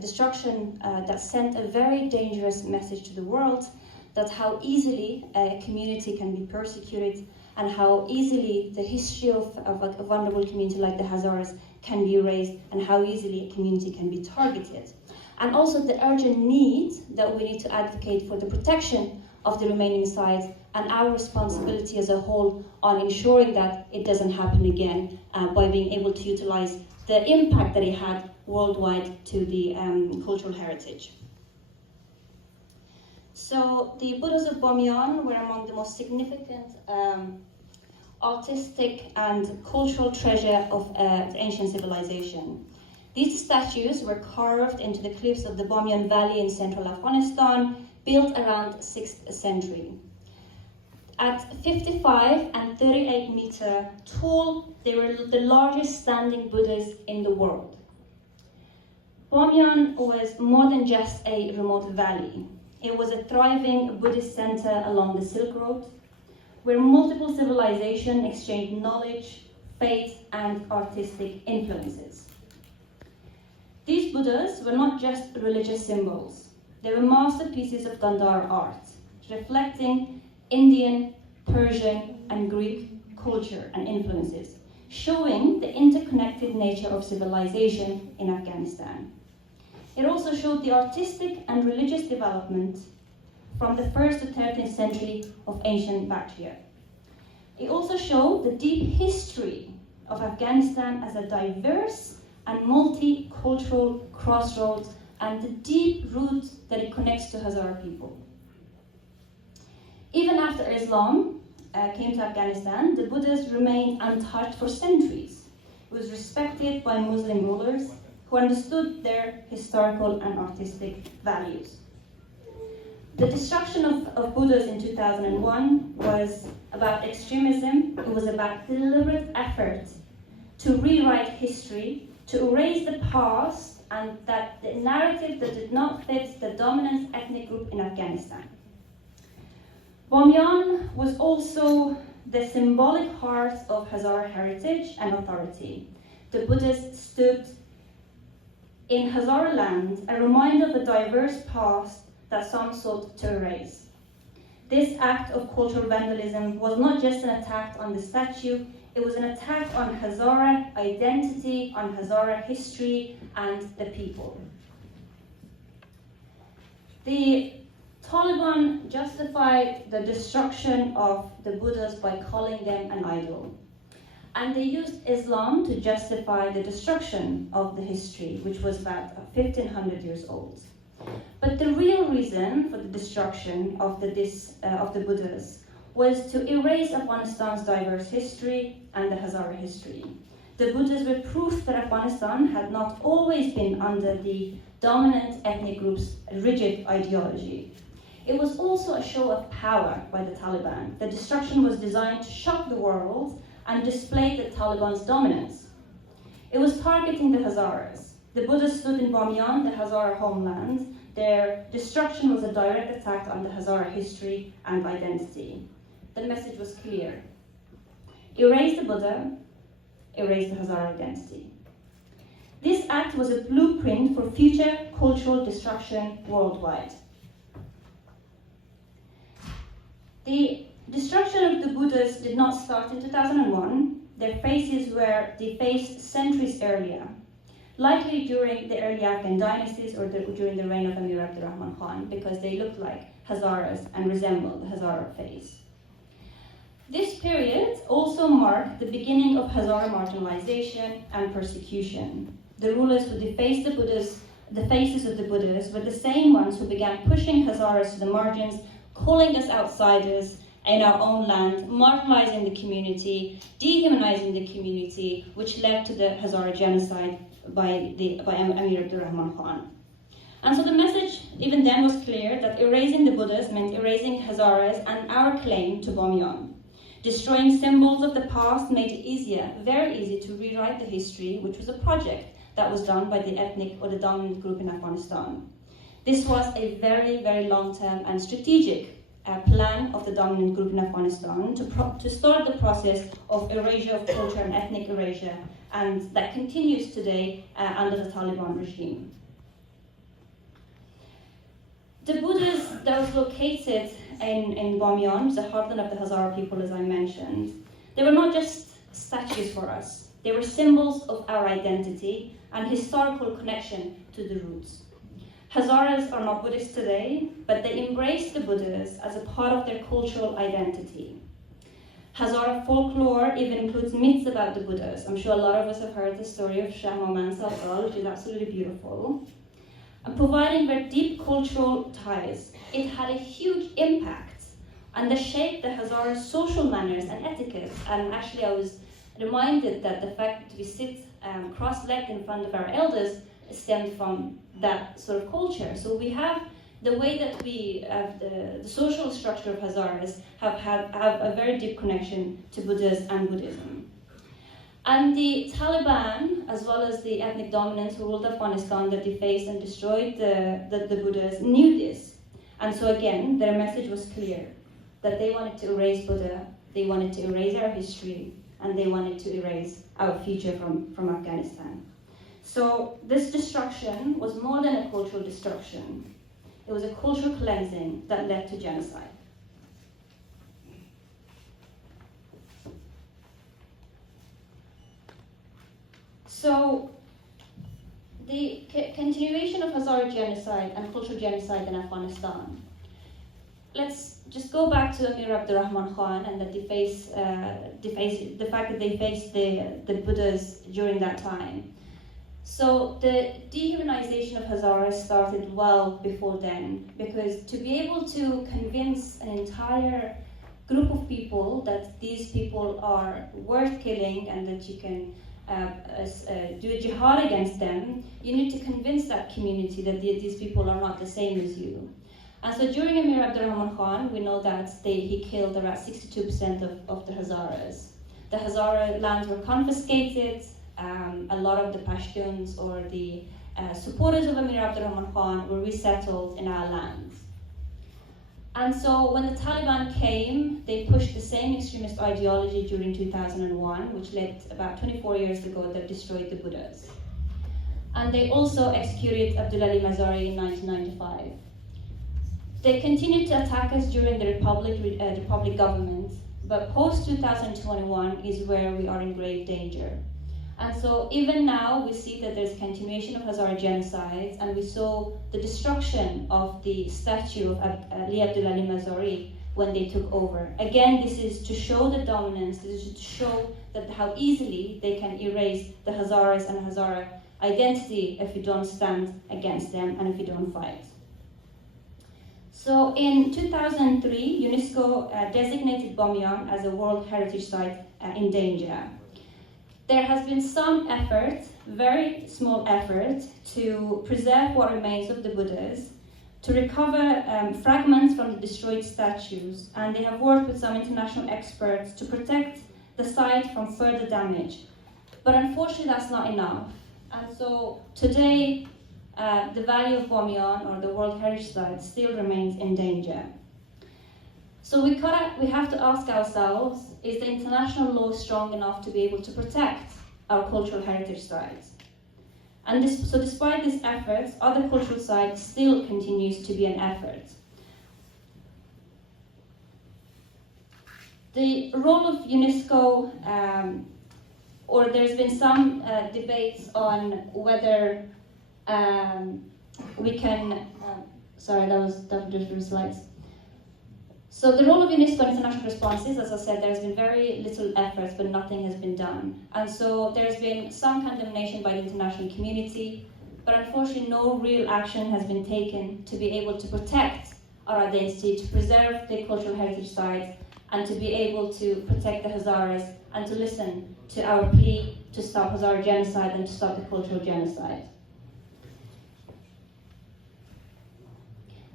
destruction that sent a very dangerous message to the world, that how easily a community can be persecuted and how easily the history of a vulnerable community like the Hazaras can be erased and how easily a community can be targeted. And also the urgent need that we need to advocate for the protection of the remaining sites and our responsibility as a whole on ensuring that it doesn't happen again by being able to utilize the impact that it had worldwide to the cultural heritage. So the Buddhas of Bamiyan were among the most significant artistic and cultural treasure of the ancient civilization. These statues were carved into the cliffs of the Bamiyan Valley in central Afghanistan, built around 6th century. At 55 and 38 meter tall, they were the largest standing Buddhas in the world. Bamiyan was more than just a remote valley. It was a thriving Buddhist center along the Silk Road, where multiple civilizations exchanged knowledge, faith, and artistic influences. These Buddhas were not just religious symbols. They were masterpieces of Gandhara art, reflecting Indian, Persian, and Greek culture and influences, showing the interconnected nature of civilization in Afghanistan. It also showed the artistic and religious development from the 1st to 13th century of ancient Bactria. It also showed the deep history of Afghanistan as a diverse and multicultural crossroads and the deep roots that it connects to Hazara people. Even after Islam came to Afghanistan, the Buddhas remained untouched for centuries. It was respected by Muslim rulers who understood their historical and artistic values. The destruction of Buddhas in 2001 was about extremism. It was about deliberate effort to rewrite history, to erase the past, and that the narrative that did not fit the dominant ethnic group in Afghanistan. Bamiyan was also the symbolic heart of Hazara heritage and authority. The Buddhas stood in Hazara land, a reminder of a diverse past that some sought to erase. This act of cultural vandalism was not just an attack on the statue, it was an attack on Hazara identity, on Hazara history, and the people. The Taliban justified the destruction of the Buddhas by calling them an idol. And they used Islam to justify the destruction of the history, which was about 1500 years old. But the real reason for the destruction of the Buddhas was to erase Afghanistan's diverse history and the Hazara history. The Buddhas were proof that Afghanistan had not always been under the dominant ethnic group's rigid ideology. It was also a show of power by the Taliban. The destruction was designed to shock the world and display the Taliban's dominance. It was targeting the Hazaras. The Buddhas stood in Bamiyan, the Hazara homeland. Their destruction was a direct attack on the Hazara history and identity. The message was clear. Erase the Buddha, erase the Hazara identity. This act was a blueprint for future cultural destruction worldwide. The destruction of the Buddhas did not start in 2001. Their faces were defaced centuries earlier, likely during the early Afghan dynasties or during the reign of Amir Abdurrahman Khan, because they looked like Hazaras and resembled the Hazara face. This period also marked the beginning of Hazara marginalization and persecution. The rulers who defaced the faces of the Buddhas were the same ones who began pushing Hazaras to the margins, calling us outsiders in our own land, marginalizing the community, dehumanizing the community, which led to the Hazara genocide by Amir Abdurrahman Khan. And so the message even then was clear that erasing the Buddhas meant erasing Hazaras and our claim to Bamiyan. Destroying symbols of the past made it easier, very easy, to rewrite the history, which was a project that was done by the ethnic or the dominant group in Afghanistan. This was a very, very long-term and strategic plan of the dominant group in Afghanistan to start the process of erasure of culture and ethnic erasure, and that continues today under the Taliban regime. The Buddhas that was located in Bamiyan, the heartland of the Hazara people, as I mentioned, they were not just statues for us. They were symbols of our identity and historical connection to the roots. Hazaras are not Buddhists today, but they embrace the Buddhas as a part of their cultural identity. Hazara folklore even includes myths about the Buddhas. I'm sure a lot of us have heard the story of Shah Mansal, which is absolutely beautiful. And providing their deep cultural ties, it had a huge impact on the shape the Hazara's social manners and etiquette. And actually I was reminded that the fact that we sit cross-legged in front of our elders stemmed from that sort of culture. So we have the way that we have the social structure of Hazaras have a very deep connection to Buddhas and Buddhism. And the Taliban, as well as the ethnic dominants who ruled Afghanistan that defaced and destroyed the Buddhas, knew this. And so again, their message was clear, that they wanted to erase Buddha, they wanted to erase our history, and they wanted to erase our future from Afghanistan. So this destruction was more than a cultural destruction. It was a cultural cleansing that led to genocide. So the continuation of Hazara genocide and cultural genocide in Afghanistan. Let's just go back to Amir Abdurrahman Khan and the fact that they faced the Buddhas during that time. So the dehumanization of Hazaras started well before then, because to be able to convince an entire group of people that these people are worth killing and that you can do a jihad against them, you need to convince that community that these people are not the same as you. And so during Amir Abdurrahman Khan, we know that he killed about 62% of the Hazaras. The Hazara lands were confiscated. A lot of the Pashtuns or the supporters of Amir Abdurrahman Khan were resettled in our lands. And so when the Taliban came, they pushed the same extremist ideology during 2001, which led about 24 years ago that destroyed the Buddhas. And they also executed Abdulali Mazari in 1995. They continued to attack us during the Republic government, but post-2021 is where we are in grave danger. And so even now, we see that there's continuation of Hazara genocide, and we saw the destruction of the statue of Ali Abdulali Mazari when they took over. Again, this is to show the dominance, this is to show that how easily they can erase the Hazaras and Hazara identity if you don't stand against them and if you don't fight. So in 2003, UNESCO designated Bamiyan as a World Heritage Site in danger. There has been some effort, very small effort, to preserve what remains of the Buddhas, to recover fragments from the destroyed statues, and they have worked with some international experts to protect the site from further damage. But unfortunately, that's not enough. And so today, the value of Bamiyan, or the World Heritage Site, still remains in danger. So we have to ask ourselves, is the international law strong enough to be able to protect our cultural heritage sites? And so despite these efforts, other cultural sites still continues to be an effort. The role of UNESCO, or there's been some debates on whether we can, sorry, that was different slides. So the role of UNESCO in international responses, as I said, there's been very little efforts, but nothing has been done. And so there's been some condemnation by the international community, but unfortunately no real action has been taken to be able to protect our identity, to preserve the cultural heritage sites, and to be able to protect the Hazaras, and to listen to our plea to stop Hazara genocide and to stop the cultural genocide.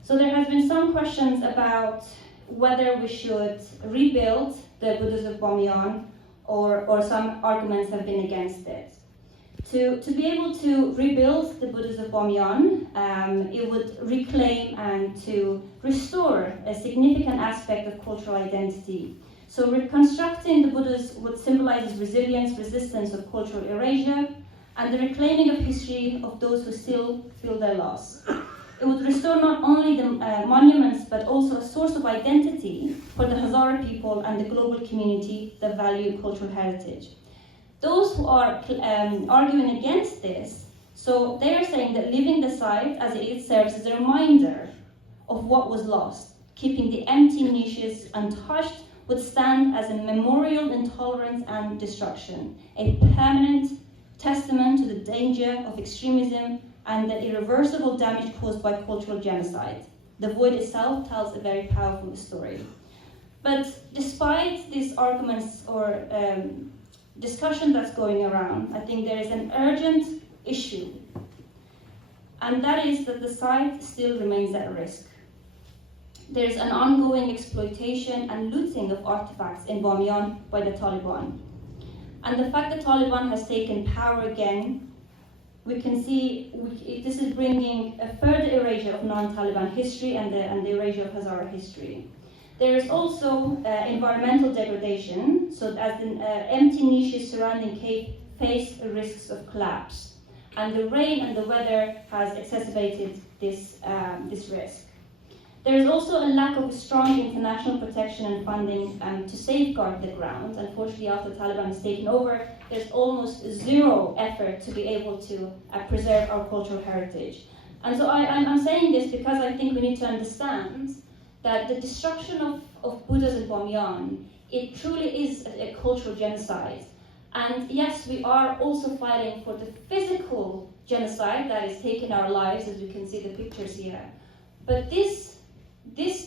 So there has been some questions about whether we should rebuild the Buddhas of Bamiyan, or some arguments have been against it. To be able to rebuild the Buddhas of Bamiyan, it would reclaim and to restore a significant aspect of cultural identity. So reconstructing the Buddhas would symbolize resilience, resistance of cultural erasure, and the reclaiming of history of those who still feel their loss. It would restore not only the monuments, but also a source of identity for the Hazara people and the global community that value cultural heritage. Those who are arguing against this, so they are saying that leaving the site as it is serves as a reminder of what was lost. Keeping the empty niches untouched would stand as a memorial of intolerance and destruction, a permanent testament to the danger of extremism and the irreversible damage caused by cultural genocide. The void itself tells a very powerful story. But despite these arguments or discussion that's going around, I think there is an urgent issue, and that is that the site still remains at risk. There is an ongoing exploitation and looting of artifacts in Bamiyan by the Taliban. And the fact that Taliban has taken power again, we can see this is bringing a further erasure of non-Taliban history and the erasure of Hazara history. There is also environmental degradation, so as the empty niches surrounding cave face risks of collapse. And the rain and the weather has exacerbated this risk. There is also a lack of strong international protection and funding to safeguard the ground. Unfortunately, after the Taliban has taken over, there's almost zero effort to be able to preserve our cultural heritage. And so I'm saying this because I think we need to understand that the destruction of Buddhas in Bamiyan, it truly is a cultural genocide. And yes, we are also fighting for the physical genocide that is taking our lives, as you can see the pictures here. But these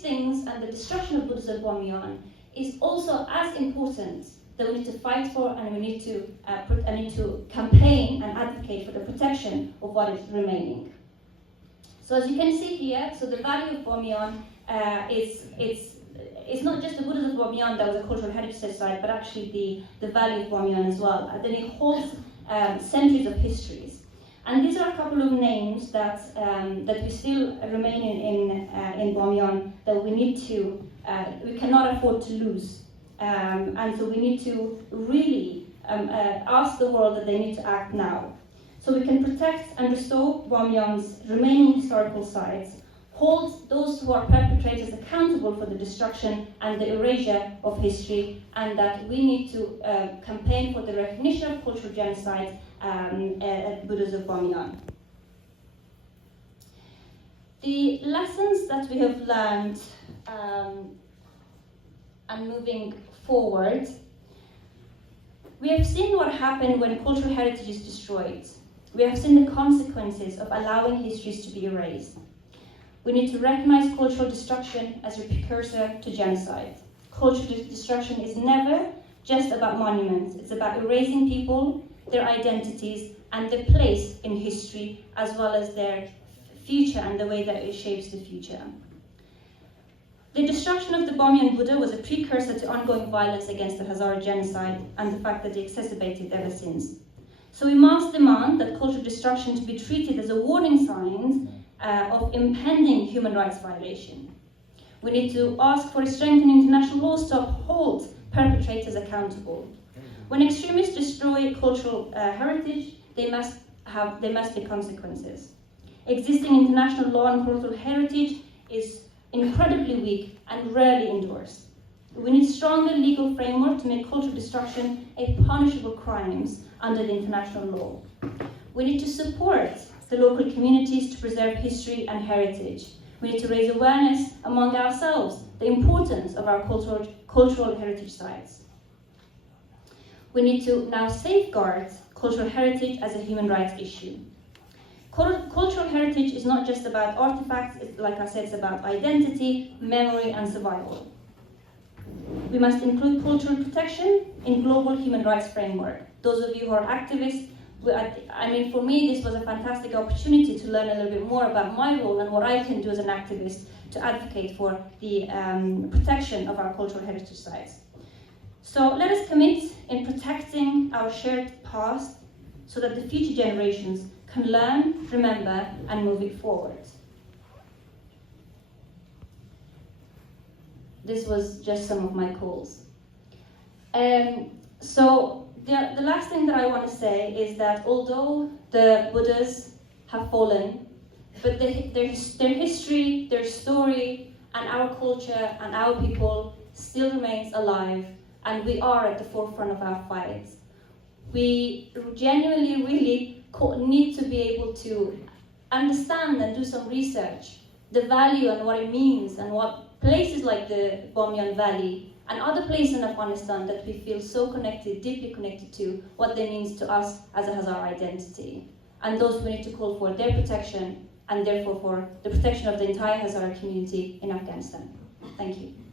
things and the destruction of Buddhas in Bamiyan is also as important that we need to fight for, and we need to campaign and advocate for the protection of what is remaining. So as you can see here, so the value of Bamiyan it's not just the Buddhas of Bamiyan that was a cultural heritage site, but actually the value of Bamiyan as well. And then it holds centuries of histories. And these are a couple of names that we still remain in Bamiyan that we cannot afford to lose. And so we need to really ask the world that they need to act now. So we can protect and restore Bamiyan's remaining historical sites, hold those who are perpetrators accountable for the destruction and the erasure of history, and that we need to campaign for the recognition of cultural genocide at Buddhas of Bamiyan. The lessons that we have learned and moving forward, we have seen what happened when cultural heritage is destroyed. We have seen the consequences of allowing histories to be erased. We need to recognize cultural destruction as a precursor to genocide. Cultural destruction is never just about monuments. It's about erasing people, their identities, and their place in history, as well as their future and the way that it shapes the future. The destruction of the Bamiyan Buddha was a precursor to ongoing violence against the Hazara genocide and the fact that it exacerbated ever since. So we must demand that cultural destruction to be treated as a warning sign of impending human rights violation. We need to ask for strengthening international laws to uphold perpetrators accountable. When extremists destroy cultural heritage, they must be consequences. Existing international law on cultural heritage is incredibly weak and rarely endorsed. We need stronger legal framework to make cultural destruction a punishable crime under the international law. We need to support the local communities to preserve history and heritage. We need to raise awareness among ourselves, the importance of our cultural heritage sites. We need to now safeguard cultural heritage as a human rights issue. Cultural heritage is not just about artifacts, like I said, it's about identity, memory, and survival. We must include cultural protection in global human rights framework. Those of you who are activists, for me, this was a fantastic opportunity to learn a little bit more about my role and what I can do as an activist to advocate for the protection of our cultural heritage sites. So let us commit in protecting our shared past so that the future generations can learn, remember, and move it forward. This was just some of my calls. So the last thing that I want to say is that although the Buddhas have fallen, but their history, their story, and our culture and our people still remains alive, and we are at the forefront of our fights. We genuinely really need to be able to understand and do some research, the value and what it means, and what places like the Bamiyan Valley and other places in Afghanistan that we feel so connected, deeply connected to, what they means to us as a Hazara identity. And those we need to call for their protection, and therefore for the protection of the entire Hazara community in Afghanistan. Thank you.